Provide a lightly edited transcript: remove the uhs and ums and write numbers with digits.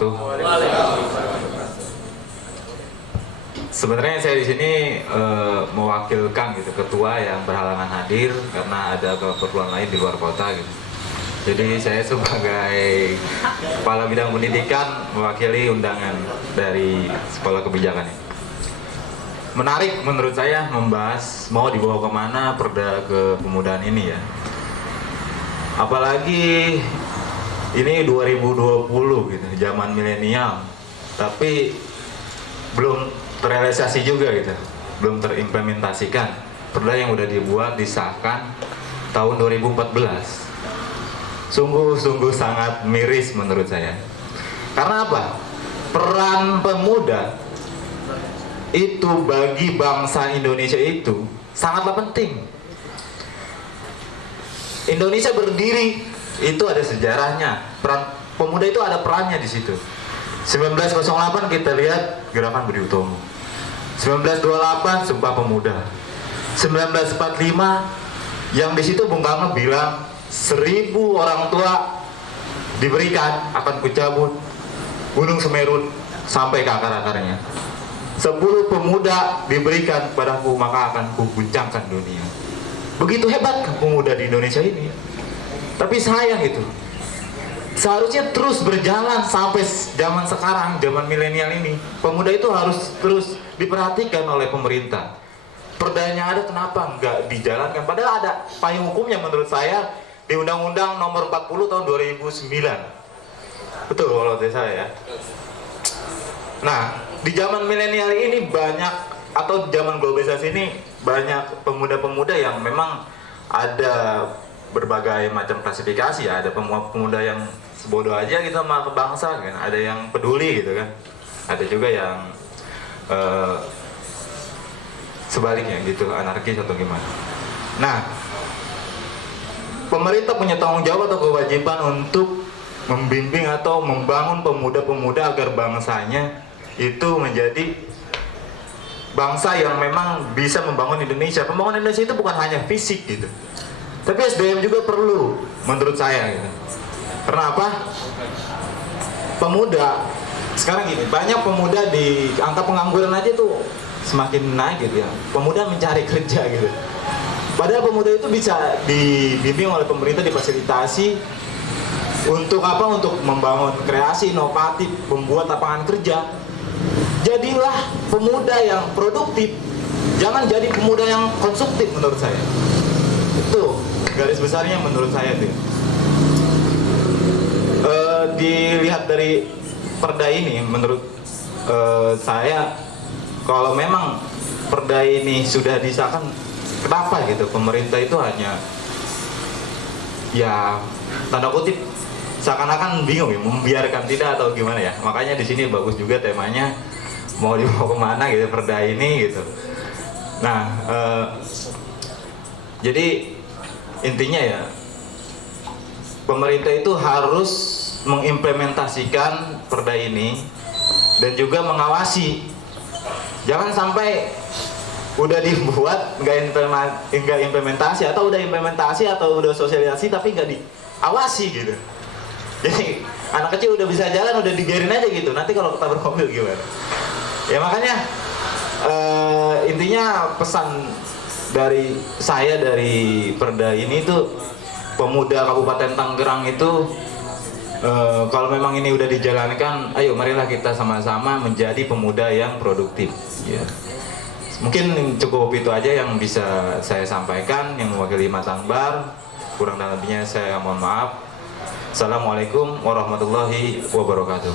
wabarakatuh. Sebenarnya saya di sini mewakilkan gitu ketua yang berhalangan hadir karena ada keperluan lain di luar kota gitu. Jadi saya sebagai kepala bidang pendidikan mewakili undangan dari sekolah kebijakan ini. Menarik menurut saya membahas mau dibawa kemana perda kepemudaan ini ya. Apalagi ini 2020 gitu, zaman milenial, tapi belum terrealisasi juga gitu, belum terimplementasikan perda yang udah dibuat disahkan tahun 2014. Sungguh sangat miris menurut saya. Karena apa? Peran pemuda itu bagi bangsa Indonesia itu sangatlah penting. Indonesia berdiri itu ada sejarahnya. Peran pemuda itu ada perannya di situ. 1908 kita lihat gerakan Budi Utomo. 1928 Sumpah Pemuda. 1945 yang di situ Bung Karno bilang 1000 orang tua diberikan akan kucabut Gunung Semeru sampai ke akar-akarnya. 10 pemuda diberikan padaku maka akan kuguncangkan dunia. Begitu hebat pemuda di Indonesia ini. Tapi sayang itu. Seharusnya terus berjalan sampai zaman sekarang, zaman milenial ini. Pemuda itu harus terus diperhatikan oleh pemerintah. Perdanya ada, kenapa nggak dijalankan? Padahal ada payung hukumnya menurut saya di Undang-Undang Nomor 40 tahun 2009. Betul kalau tidak saya ya. Nah, di zaman milenial ini banyak, atau zaman globalisasi ini banyak pemuda-pemuda yang memang ada berbagai macam klasifikasi ya. Ada pemuda yang sebodoh aja gitu sama bangsa kan, ada yang peduli gitu kan, ada juga yang sebaliknya gitu, anarkis atau gimana. Nah, pemerintah punya tanggung jawab atau kewajiban untuk membimbing atau membangun pemuda-pemuda agar bangsanya itu menjadi bangsa yang memang bisa membangun Indonesia. Pembangunan Indonesia itu bukan hanya fisik gitu, tapi SDM juga perlu menurut saya gitu. Karena apa? Pemuda sekarang gini, banyak pemuda di angka pengangguran aja tuh semakin naik gitu ya. Pemuda mencari kerja gitu. Padahal pemuda itu bisa dibimbing oleh pemerintah, difasilitasi untuk apa? Untuk membangun kreasi inovatif, membuat lapangan kerja. Jadilah pemuda yang produktif. Jangan jadi pemuda yang konsumtif menurut saya. Itu garis besarnya menurut saya tuh. Dilihat dari perda ini, menurut saya, kalau memang perda ini sudah disahkan, kenapa gitu pemerintah itu hanya ya tanda kutip seakan-akan bingung ya, membiarkan tidak atau gimana ya. Makanya di sini bagus juga temanya, mau dibawa kemana gitu perda ini gitu. Nah, jadi intinya ya, pemerintah itu harus mengimplementasikan perda ini dan juga mengawasi. Jangan sampai udah dibuat nggak implementasi, atau udah implementasi atau udah sosialisasi tapi nggak diawasi gitu. Jadi anak kecil udah bisa jalan udah dibiarin aja gitu. Nanti kalau ketabrak mobil gimana? Ya makanya intinya pesan dari saya dari perda ini tuh, pemuda Kabupaten Tangerang itu kalau memang ini udah dijalankan, ayo marilah kita sama-sama menjadi pemuda yang produktif ya. Mungkin cukup itu aja yang bisa saya sampaikan, yang mewakili Matangbar. Kurang dan lebihnya saya mohon maaf. Assalamualaikum warahmatullahi wabarakatuh.